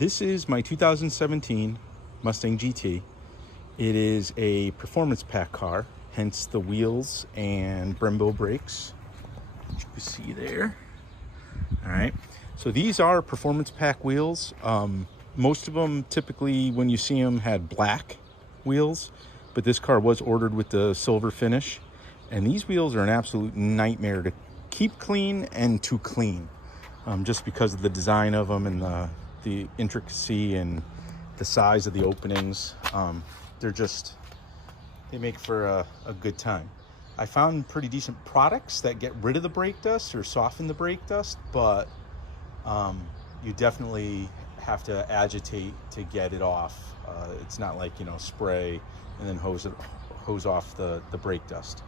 This is my 2017 Mustang GT. It is a performance pack car, hence the wheels and Brembo brakes, which you can see there. All right, so these are performance pack wheels. Most of them, typically when you see them, had black wheels, but this car was ordered with the silver finish. And these wheels are an absolute nightmare to keep clean and to clean, just because of the design of them and the intricacy and the size of the openings. They make for a good time. I found pretty decent products that get rid of the brake dust or soften the brake dust, but you definitely have to agitate to get it off. It's not like, spray and then hose off the brake dust.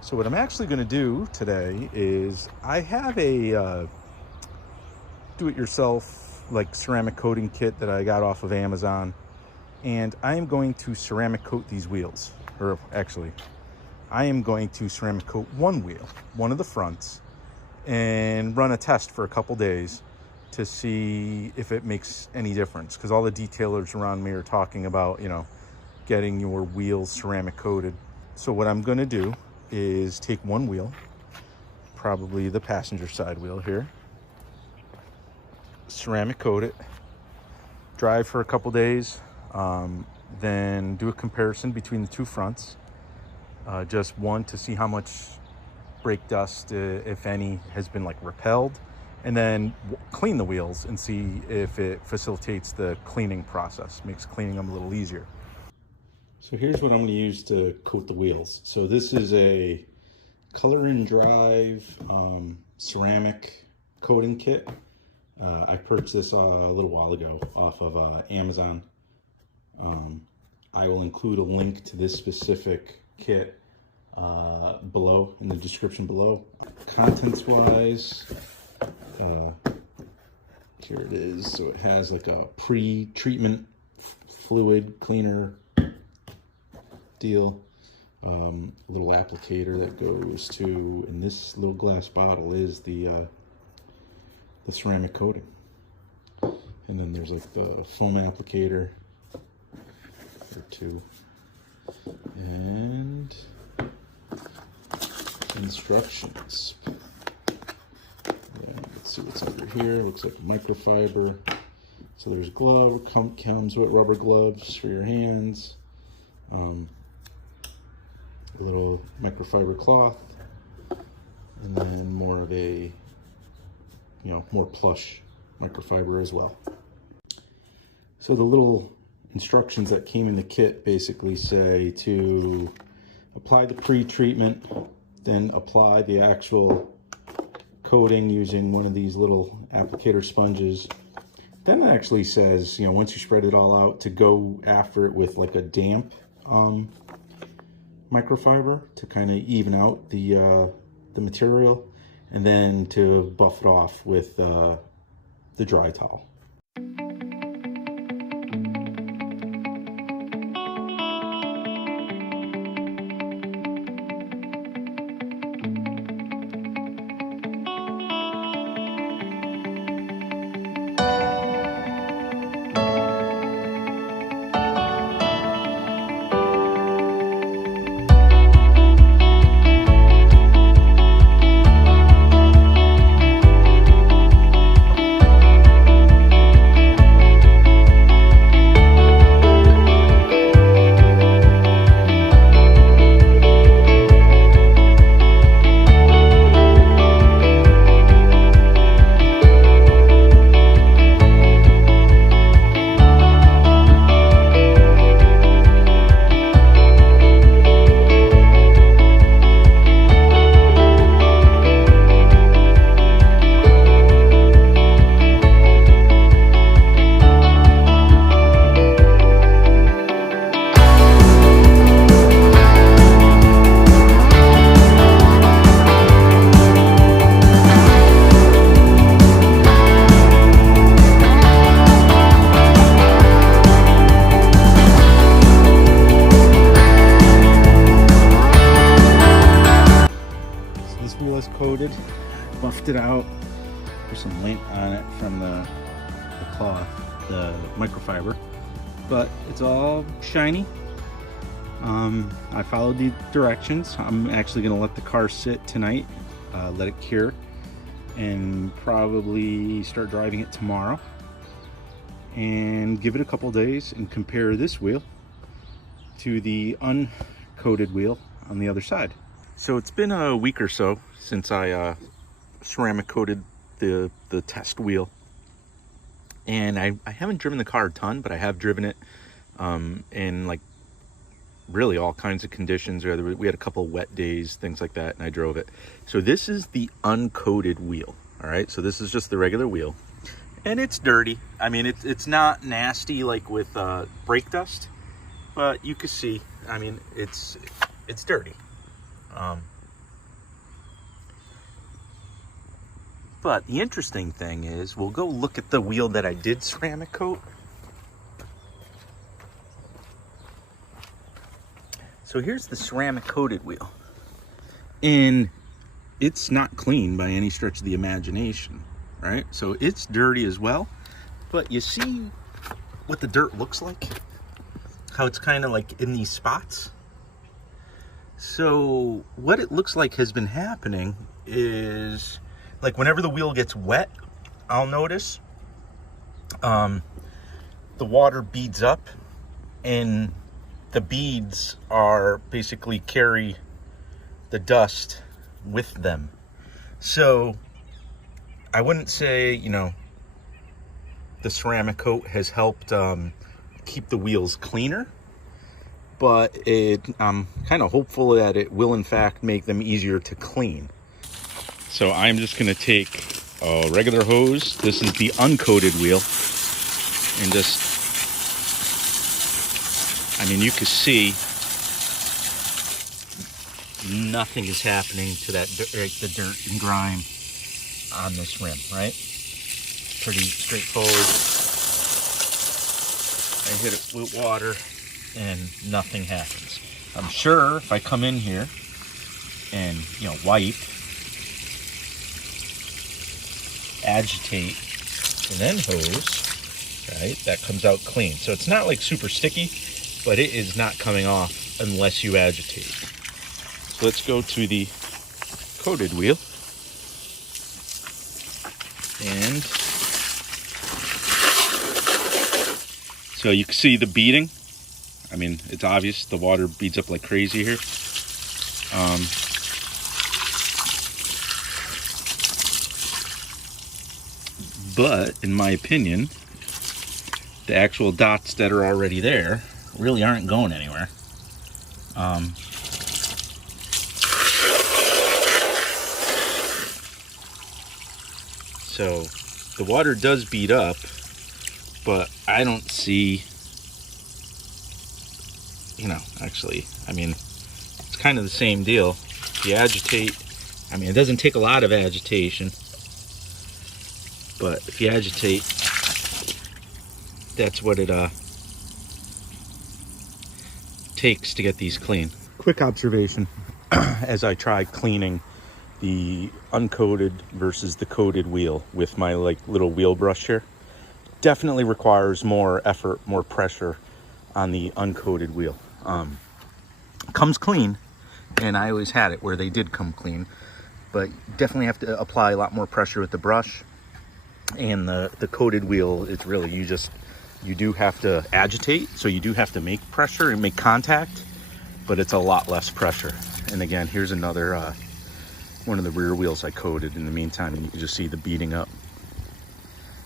So what I'm actually going to do today is I have a do-it-yourself like ceramic coating kit that I got off of Amazon, and I am going to ceramic coat these wheels. Or actually, I am going to ceramic coat one wheel, one of the fronts, and run a test for a couple days to see if it makes any difference, because all the detailers around me are talking about, getting your wheels ceramic coated. So what I'm going to do is take one wheel, probably the passenger side wheel here, ceramic coat it, drive for a couple days, then do a comparison between the two fronts, just one to see how much brake dust, if any, has been repelled, and then clean the wheels and see if it facilitates the cleaning process, makes cleaning them a little easier. So here's what I'm going to use to coat the wheels. So this is a color and drive ceramic coating kit. I purchased this a little while ago off of Amazon. I will include a link to this specific kit below, in the description below. Contents wise, here it is. So it has a pre-treatment fluid cleaner deal, a little applicator that goes to, in this little glass bottle is the ceramic coating, and then there's the foam applicator or two, and instructions. Yeah, let's see what's under here. Looks like microfiber. So there's glove, comes with rubber gloves for your hands, a little microfiber cloth, and then more of a more plush microfiber as well. So the little instructions that came in the kit basically say to apply the pre-treatment, then apply the actual coating using one of these little applicator sponges. Then it actually says, once you spread it all out, to go after it with a damp microfiber to kind of even out the material, and then to buff it off with the dry towel. Coated, buffed it out, there's some lint on it from the cloth, the microfiber, but it's all shiny. I followed the directions. I'm actually gonna let the car sit tonight, let it cure, and probably start driving it tomorrow and give it a couple days and compare this wheel to the uncoated wheel on the other side. So it's been a week or so since I ceramic coated the test wheel, and I haven't driven the car a ton, but I have driven it in like really all kinds of conditions. We had a couple wet days, things like that, and I drove it. So this is the uncoated wheel. All right, so this is just the regular wheel, and it's dirty. I mean, it's not nasty like with brake dust, but you can see, I mean, it's dirty. But the interesting thing is, we'll go look at the wheel that I did ceramic coat. So here's the ceramic coated wheel, and it's not clean by any stretch of the imagination, right? So it's dirty as well, but you see what the dirt looks like? How it's kind of like in these spots? So what it looks like has been happening is, like, whenever the wheel gets wet, I'll notice the water beads up, and the beads are basically carry the dust with them. So I wouldn't say, you know, the ceramic coat has helped keep the wheels cleaner, but I'm kind of hopeful that it will in fact make them easier to clean. So I'm just going to take a regular hose. This is the uncoated wheel, and just, I mean, you can see nothing is happening to that the dirt and grime on this rim, right? Pretty straightforward. I hit it with water and nothing happens. I'm sure if I come in here and, you know, wipe, agitate, and then hose, right, that comes out clean. So it's not like super sticky, but it is not coming off unless you agitate. So let's go to the coated wheel, and so you can see the beading. I mean, it's obvious the water beads up like crazy here. But in my opinion, the actual dots that are already there really aren't going anywhere. So the water does bead up, but I don't see, you know, actually, I mean, it's kind of the same deal. If you agitate, I mean, it doesn't take a lot of agitation, but if you agitate, that's what it takes to get these clean. Quick observation as I try cleaning the uncoated versus the coated wheel with my like little wheel brush here. Definitely requires more effort, more pressure on the uncoated wheel. Comes clean, and I always had it where they did come clean, but definitely have to apply a lot more pressure with the brush. And the coated wheel, it's really, you do have to agitate, so you do have to make pressure and make contact, but it's a lot less pressure. And again, here's another one of the rear wheels I coated in the meantime, and you can just see the beading up.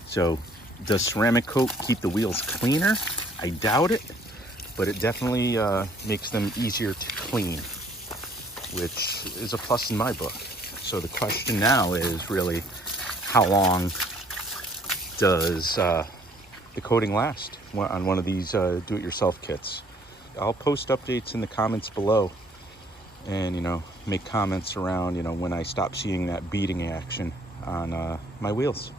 So does ceramic coat keep the wheels cleaner? I doubt it, but it definitely makes them easier to clean, which is a plus in my book. So the question now is really, how long does the coating last on one of these do-it-yourself kits? I'll post updates in the comments below, and, you know, make comments around, you know, when I stop seeing that beading action on my wheels.